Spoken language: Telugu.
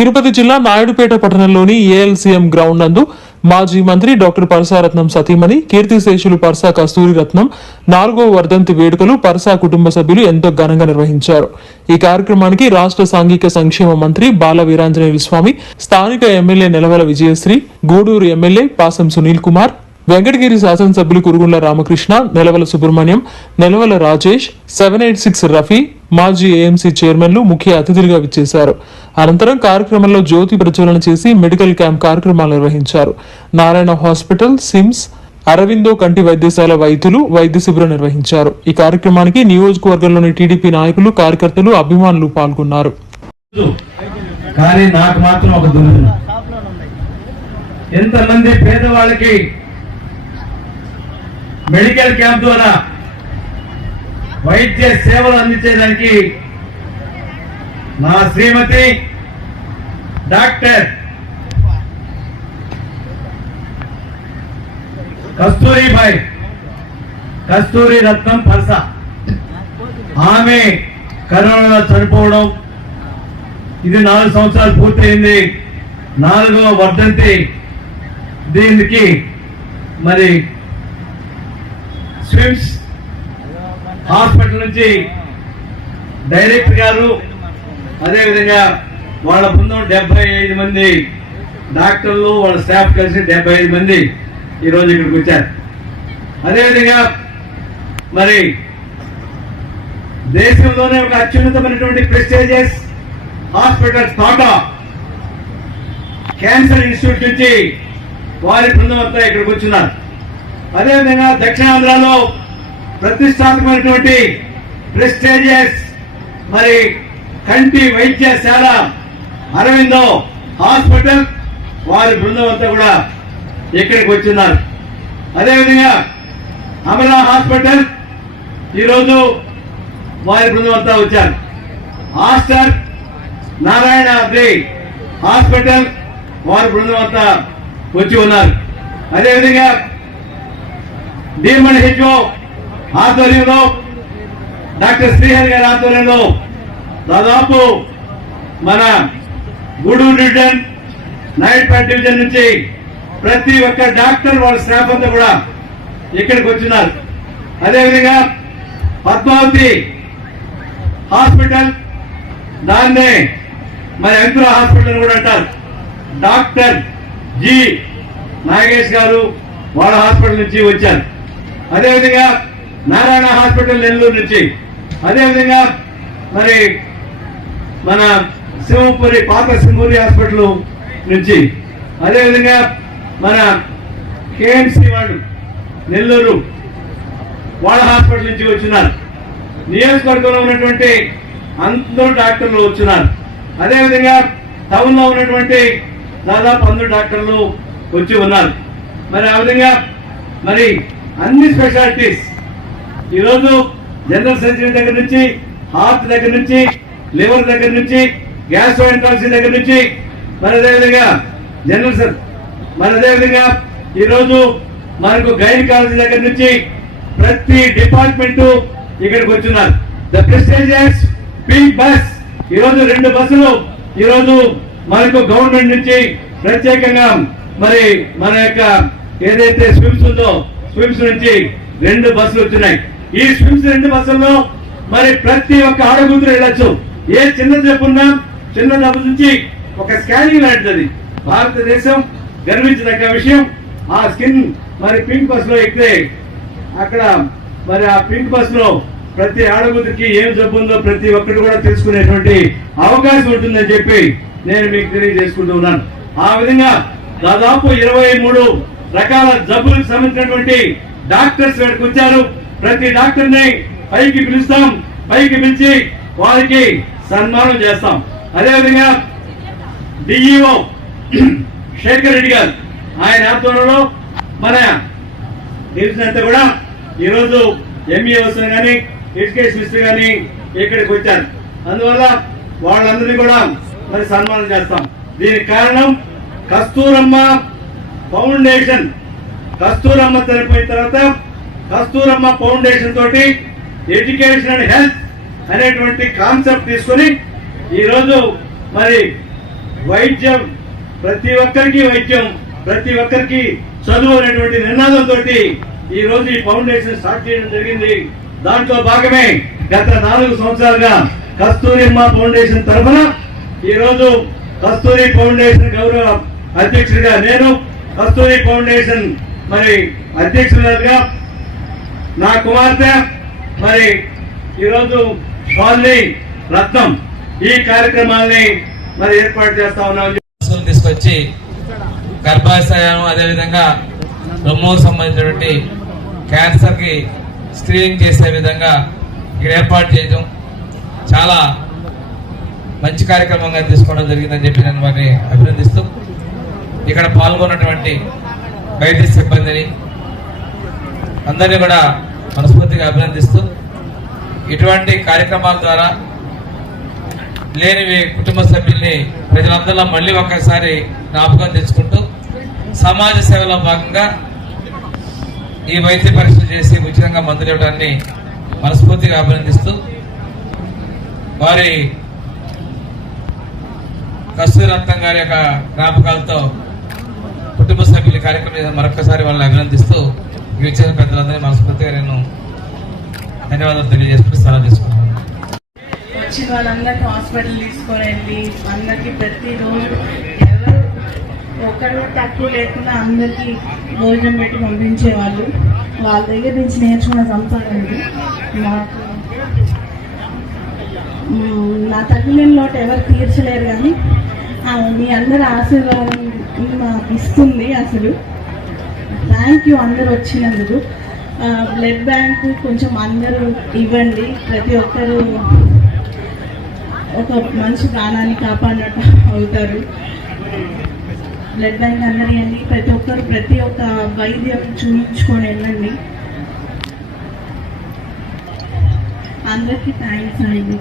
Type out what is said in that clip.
తిరుపతి జిల్లా నాయుడుపేట పట్టణంలోని ఏఎల్సీఎం గ్రౌండ్ నందు మాజీ మంత్రి డాక్టర్ పరసారత్నం సతీమణి కీర్తిశేషులు పరసా కస్తూరిరత్నం నాలుగో వర్ధంతి వేడుకలు పరసా కుటుంబ సభ్యులు ఎంతో ఘనంగా నిర్వహించారు. ఈ కార్యక్రమానికి రాష్ట్ర సాంఘిక సంక్షేమ మంత్రి బాల వీరాంజనేయులు స్వామి స్థానిక ఎమ్మెల్యే నెలవల విజయశ్రీ గూడూరు ఎమ్మెల్యే పాసం సునీల్ కుమార్ వెంకటగిరి శాసనసభ్యులు Kurugondla Ramakrishna Nelavala Subrahmanyam Nelavala Rajesh seven eight six Rafi మాజీ ఏఎంసీ చైర్మన్లు ముఖ్య అతిథులుగా విచ్చేశారు. అనంతరం కార్యక్రమంలో జ్యోతి ప్రజ్వలన చేసి మెడికల్ క్యాంప్ కార్యక్రమాలు నిర్వహించారు. నారాయణ హాస్పిటల్ సిమ్స్ అరవిందో కంటి వైద్యశాల వైద్యులు వైద్య శిబిరం నిర్వహించారు. ఈ కార్యక్రమానికి నియోజకవర్గంలోని టీడీపీ నాయకులు కార్యకర్తలు అభిమానులు పాల్గొన్నారు. కానీ నాకు మాత్రం ఒక ఎంతమంది పేదవాళ్ళకి మెడికల్ క్యాంప్ ద్వారా వైద్య సేవలు అందించేదానికి నా శ్రీమతి డాక్టర్ కస్తూరిబాయ్ కస్తూరి రత్నం పరస. ఆమె కరోనా చనిపోవడం ఇది నాలుగు సంవత్సరాలు పూర్తయింది. నాలుగవ వర్ధంతి దీనికి మరి స్విమ్స్ హాస్పిటల్ నుంచి డైరెక్టర్ గారు అదేవిధంగా వాళ్ళ బృందం డెబ్బై ఐదు మంది డాక్టర్లు వాళ్ళ స్టాఫ్ కలిసి డెబ్బై ఐదు మంది ఈరోజు ఇక్కడికి వచ్చారు. అదేవిధంగా మరి దేశంలోనే ఒక అత్యున్నతమైనటువంటి prestigious hospital Tata cancer institute నుంచి వారి బృందం అంతా ఇక్కడికి వచ్చినారు. అదేవిధంగా దక్షిణాంధ్రలో ప్రతిష్టాత్మకమైనటువంటి ప్రెస్టేజియస్ మరి కంటి వైద్యశాల అరవిందో హాస్పిటల్ వారి బృందం అంతా కూడా ఇక్కడికి వచ్చిన్నారు. అదేవిధంగా అమలా హాస్పిటల్ ఈరోజు వారి బృందం అంతా వచ్చారు. ఆస్టర్ నారాయణాద్రి హాస్పిటల్ వారి బృందం అంతా వచ్చి ఉన్నారు. అదేవిధంగా D M and H O ఆధ్వర్యంలో డాక్టర్ శ్రీహరి గారి ఆధ్వర్యంలో దాదాపు మన గూడూరు డివిజన్ నాయుడుపేట డివిజన్ నుంచి ప్రతి ఒక్క డాక్టర్ వాళ్ళ స్టాఫ్ అంతా కూడా ఇక్కడికి వచ్చినారు. అదేవిధంగా పద్మావతి హాస్పిటల్ దాన్నే మరి అంకుర హాస్పిటల్ కూడా అంటారు. డాక్టర్ జి నాగేష్ గారు వాళ్ళ హాస్పిటల్ నుంచి వచ్చారు. అదేవిధంగా నారాయణ హాస్పిటల్ నెల్లూరు నుంచి. అదేవిధంగా మరి మన సింహపురి పాత సింహపురి హాస్పిటల్ నుంచి. అదేవిధంగా మన కేఎంసి వాళ్ళు నెల్లూరు వాళ్ళ హాస్పిటల్ నుంచి వచ్చినారు. నియోజకవర్గంలో ఉన్నటువంటి అందరూ డాక్టర్లు వచ్చినారు. అదేవిధంగా టౌన్లో ఉన్నటువంటి దాదాపు అందరు డాక్టర్లు వచ్చి ఉన్నారు. మరి ఆ విధంగా మరి అన్ని స్పెషాలిటీస్ ఈరోజు జనరల్ సర్జరీ దగ్గర నుంచి హార్ట్ దగ్గర నుంచి లివర్ దగ్గర నుంచి గ్యాస్ ఎంట్రాలజీ దగ్గర నుంచి మరి అదేవిధంగా జనరల్ సర్ మరి అదేవిధంగా ఈరోజు మనకు గైనకాలజీ దగ్గర నుంచి ప్రతి డిపార్ట్మెంట్ ఇక్కడికి వచ్చినారు. The prestigious pink bus. ఈరోజు రెండు బస్సులు ఈరోజు మనకు గవర్నమెంట్ నుంచి ప్రత్యేకంగా మరి మన యొక్క ఏదైతే స్విమ్స్ ఉందో స్విమ్స్ నుంచి రెండు బస్సులు వచ్చినాయి. ఈ స్విమ్స్ రెండు బస్సుల్లో మరి ప్రతి ఒక్క ఆడగుతురు వెళ్ళొచ్చు. ఏ చిన్న జబ్బు ఉన్నా చిన్న జబ్బు నుంచి ఒక స్కానింగ్ లాంటిది భారతదేశం గర్వించదగ్గ విషయం. ఆ స్కిన్ మరి పింక్ బస్లో ఎక్కితే అక్కడ మరి ఆ పింక్ బస్లో ప్రతి ఆడగుతురికి ఏం జబ్బు ఉందో ప్రతి ఒక్కటి కూడా తెలుసుకునేటువంటి అవకాశం ఉంటుందని చెప్పి నేను మీకు తెలియజేసుకుంటూ ఉన్నాను. ఆ విధంగా దాదాపు ఇరవై మూడు రకాల జబ్బులకు సంబంధించినటువంటి డాక్టర్స్ ఇక్కడికి వచ్చారు. ప్రతి డాక్టర్ని పైకి పిలుస్తాం పైకి పిలిచి వారికి సన్మానం చేస్తాం. అదేవిధంగా డిఈఓ శేఖర్ రెడ్డి గారు ఆయన ఆధ్వర్యంలో మన డివిజన్ అంతా కూడా ఈరోజు ఎంఈఓస్ కానీ ఎడ్యుకేషన్ మినిస్టర్ కానీ ఇక్కడికి వచ్చారు. అందువల్ల వాళ్ళందరినీ కూడా మరి సన్మానం చేస్తాం. దీనికి కారణం కస్తూరమ్మ ఫౌండేషన్. కస్తూరమ్మ చనిపోయిన తర్వాత కస్తూరమ్మ ఫౌండేషన్ తోటి ఎడ్యుకేషన్ అండ్ హెల్త్ అనేటువంటి కాన్సెప్ట్ తీసుకొని ఈరోజు మరి వైద్యం ప్రతి ఒక్కరికి వైద్యం ప్రతి ఒక్కరికి చదువు అనేటువంటి నినాదంతో ఈరోజు ఈ ఫౌండేషన్ స్టార్ట్ చేయడం జరిగింది. దాంట్లో భాగమే గత నాలుగు సంవత్సరాలుగా కస్తూరిమ్మ ఫౌండేషన్ తరఫున ఈరోజు కస్తూరి ఫౌండేషన్ గౌరవ అధ్యక్షుడిగా నేను కస్తూరి ఫౌండేషన్ మరి అధ్యక్షులుగా నా కుమార్తె మరి ఈరోజు స్వామి రత్నం. ఈ కార్యక్రమాల్ని మరి ఏర్పాటు చేస్తా ఉన్నాం వస్తువులు తీసుకొచ్చి గర్భాశయం అదేవిధంగా రొమ్ముకు సంబంధించినటువంటి క్యాన్సర్కి స్క్రీనింగ్ చేసే విధంగా ఇక్కడ ఏర్పాటు చేయడం చాలా మంచి కార్యక్రమంగా తీసుకోవడం జరిగిందని చెప్పి నేను వారిని అభినందిస్తూ ఇక్కడ పాల్గొన్నటువంటి వైద్య సిబ్బందిని అందరినీ కూడా మనస్ఫూర్తిగా అభినందిస్తూ ఇటువంటి కార్యక్రమాల ద్వారా లేనివి కుటుంబ సభ్యుల్ని ప్రజలందరిలో మళ్ళీ ఒక్కసారి జ్ఞాపకం తెచ్చుకుంటూ సమాజ సేవలో భాగంగా ఈ వైద్య పరీక్షలు చేసి ఉచితంగా మందులు ఇవ్వడాన్ని మనస్ఫూర్తిగా అభినందిస్తూ వారి కస్తూరత్నం గారి యొక్క జ్ఞాపకాలతో కుటుంబ సభ్యుల కార్యక్రమం మరొకసారి వాళ్ళని అభినందిస్తూ ఫ్యూచర్ పెద్దలందరినీ మనస్ఫూర్తిగా నేను ధన్యవాదాలు తెలియజేసుకుంటూ సలహా తీసుకున్నాను వచ్చిన వాళ్ళందరికీ హాస్పిటల్ తీసుకురండి. అందరికీ ప్రతిరోజు ఎవరు ఒకరు తక్కువ లేకుండా అందరికీ భోజనం పెట్టి పంపించేవాళ్ళు. వాళ్ళ దగ్గర నుంచి నేర్చుకున్న సంస్థ ఇది. నాకు నా తగ్గిలేని లోటు ఎవరు తీర్చలేరు కానీ మీ అందరి ఆశీర్వాదం మాకు ఇస్తుంది అసలు. థ్యాంక్ యూ అందరూ వచ్చినందుకు బ్లడ్ బ్యాంక్ కొంచెం అందరూ ఇవ్వండి. ప్రతి ఒక్కరు ఒక మంచి ప్రాణాన్ని కాపాడినట్టు అవుతారు. బ్లడ్ బ్యాంక్ అందరి అండి. ప్రతి ఒక్కరు ప్రతి ఒక్క వైద్యం చూపించుకొని వెళ్ళండి. అందరికీ థ్యాంక్స్ అండి.